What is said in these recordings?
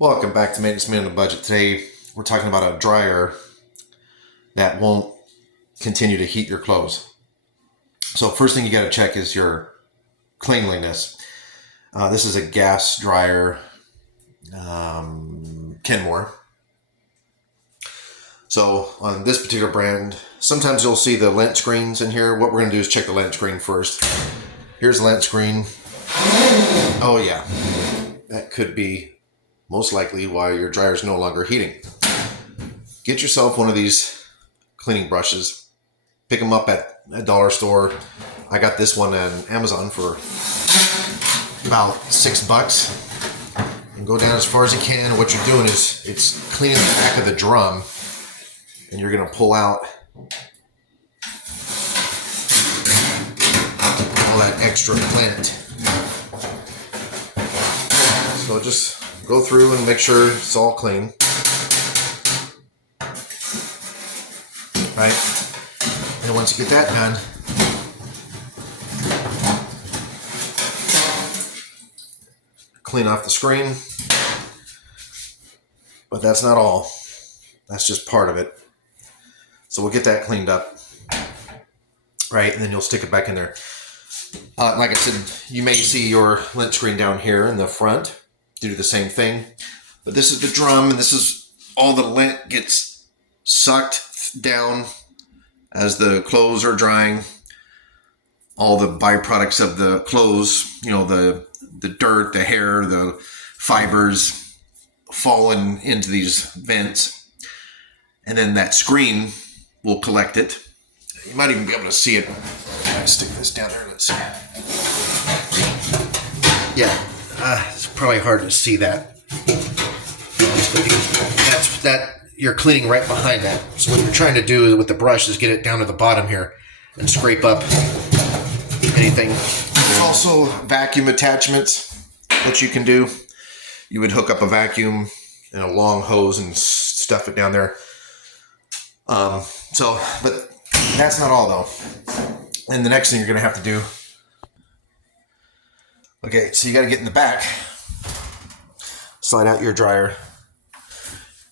Welcome back to Maintenance Man on a Budget. Today we're talking about a dryer that won't continue to heat your clothes. So first thing you got to check is your cleanliness. This is a gas dryer, Kenmore. So on this particular brand, sometimes you'll see the lint screens in here. What we're going to do is check the lint screen first. Here's the lint screen. Oh yeah, that could be most likely why your dryer is no longer heating. Get yourself one of these cleaning brushes. Pick them up at a dollar store. I got this one on Amazon for about $6. And go down as far as you can. What you're doing is it's cleaning the back of the drum, and you're going to pull out all that extra lint. So just go through and make sure it's all clean. Right? And once you get that done, clean off the screen. But that's not all. That's just part of it. So we'll get that cleaned up. Right? And then you'll stick it back in there. Like I said, you may see your lint screen down here in the front. Do the same thing. But this is the drum, and this is all the lint gets sucked down as the clothes are drying. All the byproducts of the clothes, you know, the dirt, the hair, the fibers falling into these vents. And then that screen will collect it. You might even be able to see it. Let's stick this down there. Let's see. Yeah, it's probably hard to see that. You're cleaning right behind that. So what you're trying to do with the brush is get it down to the bottom here and scrape up anything. There's also vacuum attachments that you can do. You would hook up a vacuum and a long hose and stuff it down there. But that's not all though. And the next thing you're going to have to do. Okay, so you got to get in the back. Slide out your dryer.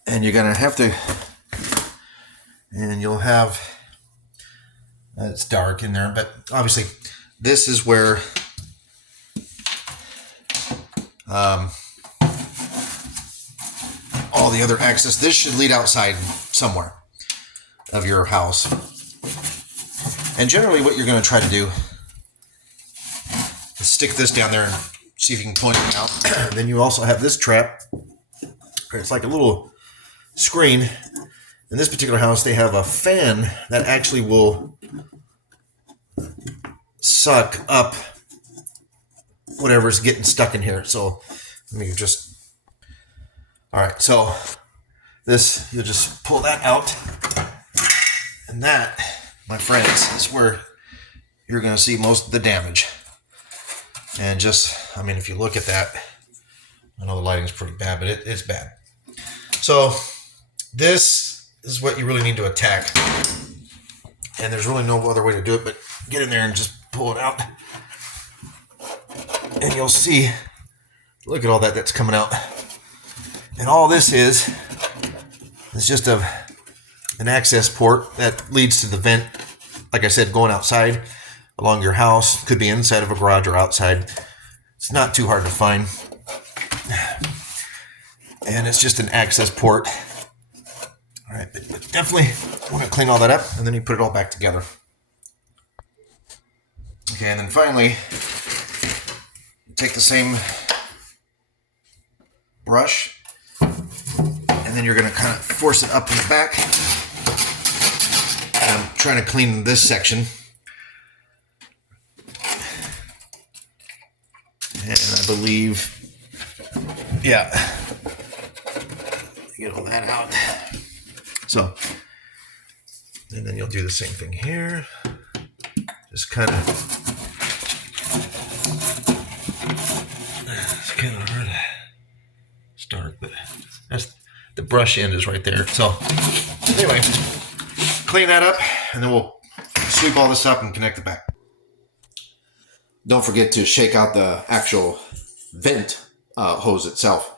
And you're going to have to, and you'll have, it's dark in there, but obviously this is where all the other access, this should lead outside somewhere of your house. And generally what you're going to try to do is stick this down there and see if you can point it out. Then you also have this trap. It's like a little screen. In this particular house, they have a fan that actually will suck up whatever's getting stuck in here. So let me just, all right, so this, you'll just pull that out, and that, my friends, is where you're going to see most of the damage. And just, I mean, if you look at that, I know the lighting's pretty bad, but it's bad. So this is what you really need to attack. And there's really no other way to do it but get in there and just pull it out. And you'll see, look at all that's coming out. And all this is just an access port that leads to the vent. Like I said, going outside along your house. Could be inside of a garage or outside. It's not too hard to find. And it's just an access port. All right, but definitely want to clean all that up, and then you put it all back together. Okay, and then finally, take the same brush, and then you're going to kind of force it up in the back. And I'm trying to clean this section. And I believe, yeah, get all that out. So, and then you'll do the same thing here. Just kind of, it's kind of hard to start, but that's, the brush end is right there. So, anyway, clean that up, and then we'll sweep all this up and connect it back. Don't forget to shake out the actual vent hose itself.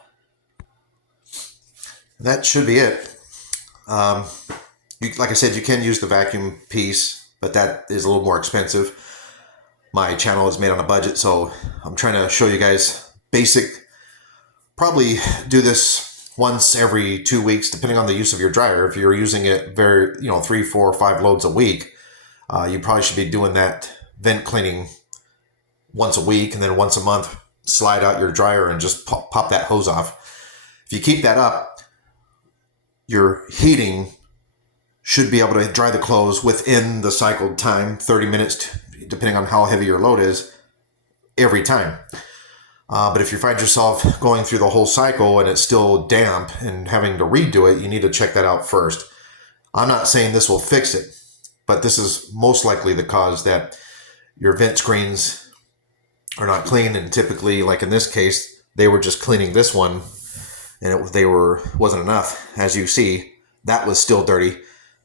That should be it. Like I said, you can use the vacuum piece, but that is a little more expensive. My channel is made on a budget, so I'm trying to show you guys basic. Probably do this once every 2 weeks, depending on the use of your dryer. If you're using it 3, 4, 5 loads a week, you probably should be doing that vent cleaning once a week, and then once a month, slide out your dryer and just pop that hose off. If you keep that up, your heating should be able to dry the clothes within the cycled time, 30 minutes, depending on how heavy your load is, every time. But if you find yourself going through the whole cycle and it's still damp and having to redo it, you need to check that out first. I'm not saying this will fix it, but this is most likely the cause that your vent screens are not clean. And typically, like in this case, they were just cleaning this one and wasn't enough. As you see, that was still dirty,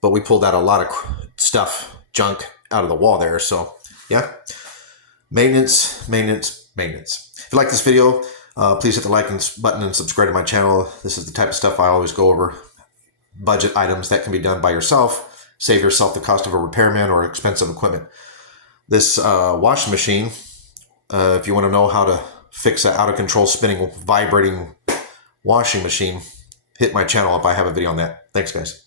but we pulled out a lot of junk out of the wall there. So yeah, maintenance. If you like this video, please hit the like button and subscribe to my channel. This is the type of stuff I always go over. Budget items that can be done by yourself. Save yourself the cost of a repairman or expensive equipment. This washing machine, if you want to know how to fix an out-of-control spinning, vibrating washing machine, hit my channel up. I have a video on that. Thanks, guys.